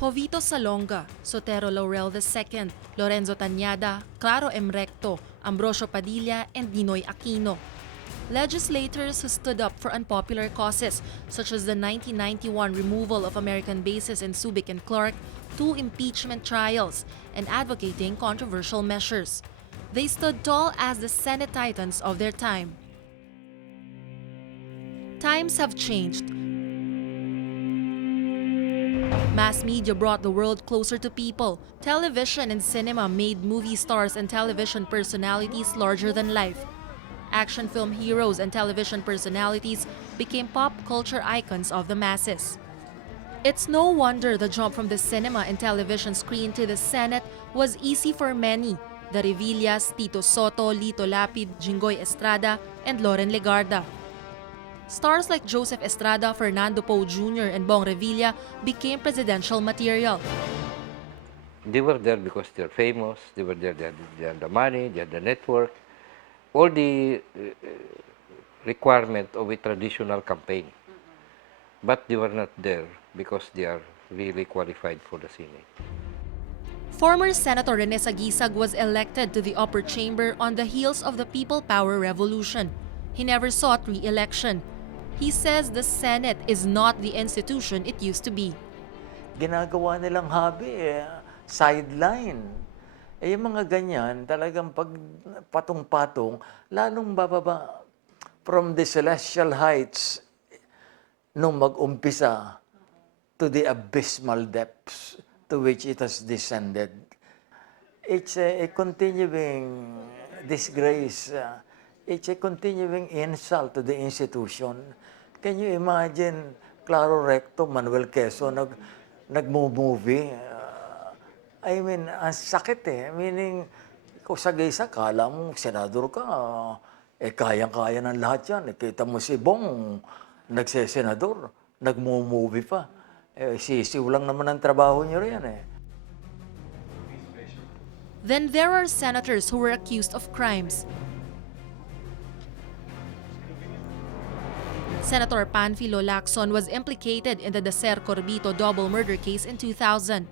Jovito Salonga, Sotero Laurel II, Lorenzo Tañada, Claro M. Recto, Ambrosio Padilla, and Ninoy Aquino. Legislators who stood up for unpopular causes, such as the 1991 removal of American bases in Subic and Clark, 2 impeachment trials, and advocating controversial measures. They stood tall as the Senate titans of their time. Times have changed. Mass media brought the world closer to people. Television and cinema made movie stars and television personalities larger than life. Action film heroes and television personalities became pop culture icons of the masses. It's no wonder the jump from the cinema and television screen to the Senate was easy for many. The Revillas, Tito Soto, Lito Lapid, Jinggoy Estrada, and Loren Legarda. Stars like Joseph Estrada, Fernando Poe Jr., and Bong Revilla became presidential material. They were there because they're famous, they were there, they had the money, they had the network, all the requirement of a traditional campaign. But they were not there because they are really qualified for the Senate. Former Senator Rene Sagisag was elected to the upper chamber on the heels of the People Power Revolution. He never sought re-election. He says the Senate is not the institution it used to be. Ginagawa nilang hobby, sideline. Yung mga ganyan, talagang pag patong-patong, lalong bababa from the celestial heights nung mag-umpisa to the abysmal depths to which it has descended. It's a continuing disgrace. It's a continuing insult to the institution. Can you imagine Claro Recto, Manuel Quezon nag-movie? I mean, ang sakit eh. Meaning, ikaw sagay-sa, kala mo, senador ka, kayang-kaya ng lahat yan. Kita mo si Bong, nagsesenador, nag-movie pa. Sisiw lang naman ang trabaho niyo yan eh. Then there are senators who were accused of crimes. Senator Panfilo Lacson was implicated in the Dacer Corbito double murder case in 2000.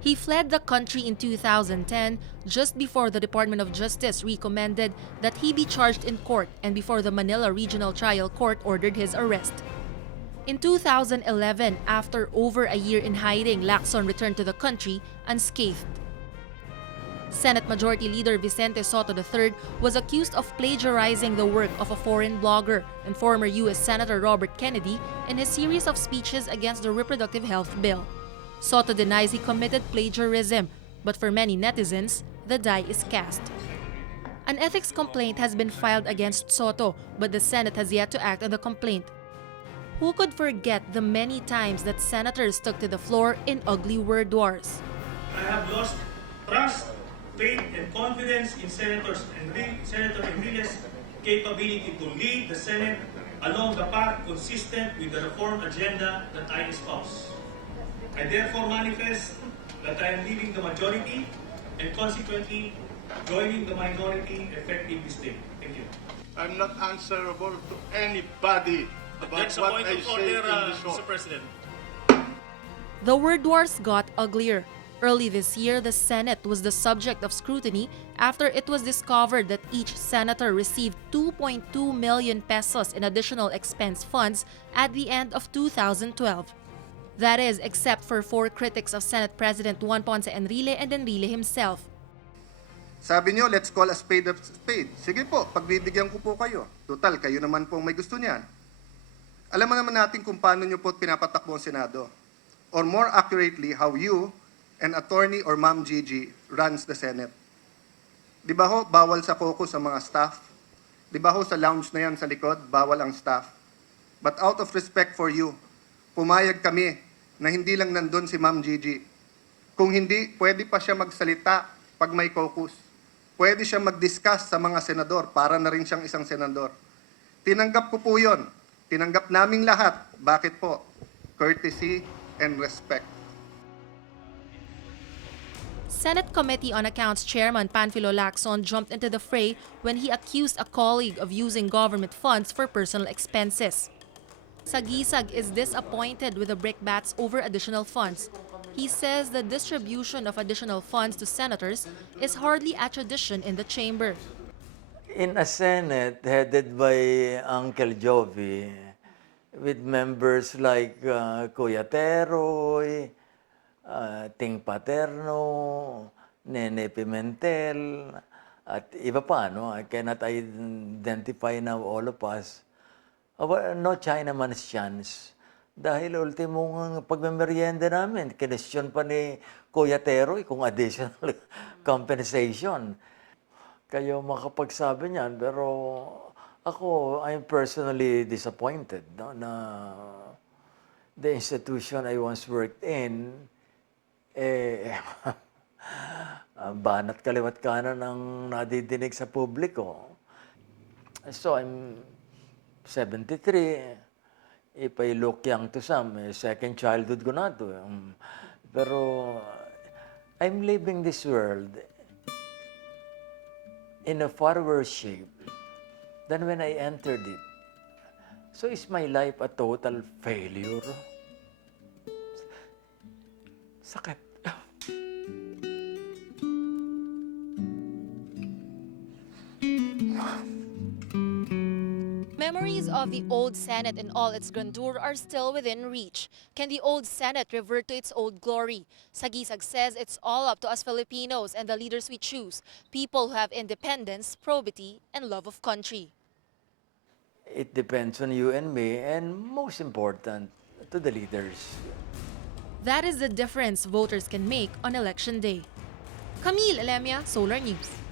He fled the country in 2010, just before the Department of Justice recommended that he be charged in court and before the Manila Regional Trial Court ordered his arrest. In 2011, after over a year in hiding, Lacson returned to the country unscathed. Senate Majority Leader Vicente Soto III was accused of plagiarizing the work of a foreign blogger and former U.S. Senator Robert Kennedy in his series of speeches against the reproductive health bill. Soto denies he committed plagiarism, but for many netizens, the die is cast. An ethics complaint has been filed against Soto, but the Senate has yet to act on the complaint. Who could forget the many times that senators took to the floor in ugly word wars? I have lost trust, faith, and confidence in Senator Enriquez's capability to lead the Senate along the path consistent with the reform agenda that I espouse. I therefore manifest that I am leaving the majority and consequently joining the minority effective this day. Thank you. I'm not answerable to anybody about what I say in this Mr. President. The word wars got uglier. Early this year, the Senate was the subject of scrutiny after it was discovered that each senator received 2.2 million pesos in additional expense funds at the end of 2012. That is, except for 4 critics of Senate President Juan Ponce Enrile and Enrile himself. Sabi niyo, let's call a spade a spade. Sige po, pagbibigyan ko po kayo. Total, kayo naman po may gusto niyan. Alam naman natin kung paano niyo po pinapatakbo ang Senado. Or more accurately, how you and attorney or Ma'am Gigi runs the Senate. Di ba ho, bawal sa caucus sa mga staff? Di ba ho, sa lounge na yan sa likod, bawal ang staff? But out of respect for you, pumayag kami na hindi lang nandun si Ma'am Gigi. Kung hindi, pwede pa siya magsalita pag may caucus. Pwede siya mag-discuss sa mga senador para na rin siyang isang senador. Tinanggap ko po yun. Tinanggap naming lahat. Bakit po? Courtesy and respect. Senate Committee on Accounts Chairman Panfilo Lacson jumped into the fray when he accused a colleague of using government funds for personal expenses. Sagisag is disappointed with the brickbats over additional funds. He says the distribution of additional funds to senators is hardly a tradition in the chamber. In a Senate headed by Uncle Jovi, with members like Kuya Teroy, Ting Paterno, Nene Pimentel, at iba pa, no? I cannot identify now all of us. No Chinaman's chance. Dahil ultimong pagmemerienda namin, kinestyon pa ni Kuya Teroy kung additional compensation. Kayo makapagsabi niyan, pero ako, I'm personally disappointed, no, na the institution I once worked in, banat kaliwat kanan ang nadidinig sa publiko. So I'm 73. If I look young to some, second childhood ko na to. Pero I'm leaving this world in a far worse shape than when I entered it. So is my life a total failure? Sakit. Memories of the old Senate in all its grandeur are still within reach. Can the old Senate revert to its old glory? Sagisag says it's all up to us Filipinos and the leaders we choose, people who have independence, probity, and love of country. It depends on you and me, and most important, to the leaders. That is the difference voters can make on election day. Camille Alemia, Solar News.